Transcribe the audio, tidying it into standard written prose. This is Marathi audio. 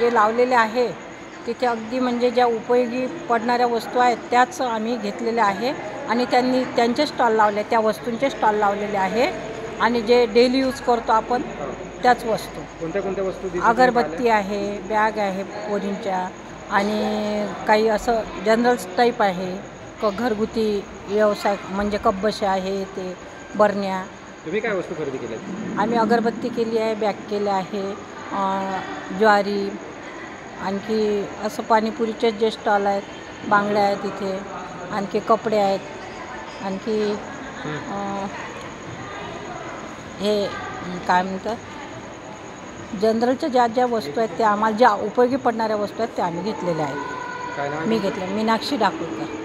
जे लावलेले आहे तिथे अगदी म्हणजे ज्या उपयोगी पडणाऱ्या वस्तू आहेत त्याच आम्ही घेतलेल्या आहे आणि त्यांनी त्यांचे स्टॉल लावले, त्या वस्तूंचे स्टॉल लावलेले आहे आणि जे डेली यूज करतो आपण त्याच वस्तू. कोणत्या कोणत्या वस्तू अगरबत्ती आहे, बॅग आहे पोरींच्या आणि काही असं जनरल टाईप आहे, घरगुती व्यवसाय म्हणजे कपबशी आहे, ते बरण्या. तुम्ही काय वस्तू खरेदी केल्या? आम्ही अगरबत्ती केली आहे, बॅग केले आहे, ज्वारी, आणखी असं पाणीपुरीचे जे स्टॉल आहेत, बांगड्या आहेत इथे, आणखी कपडे आहेत, आणखी हे काय म्हणतात जनरलच्या ज्या ज्या वस्तू आहेत त्या आम्हाला ज्या उपयोगी पडणाऱ्या वस्तू आहेत त्या आम्ही घेतलेल्या आहेत. मी घेतल्या मीनाक्षी डाकोरकर.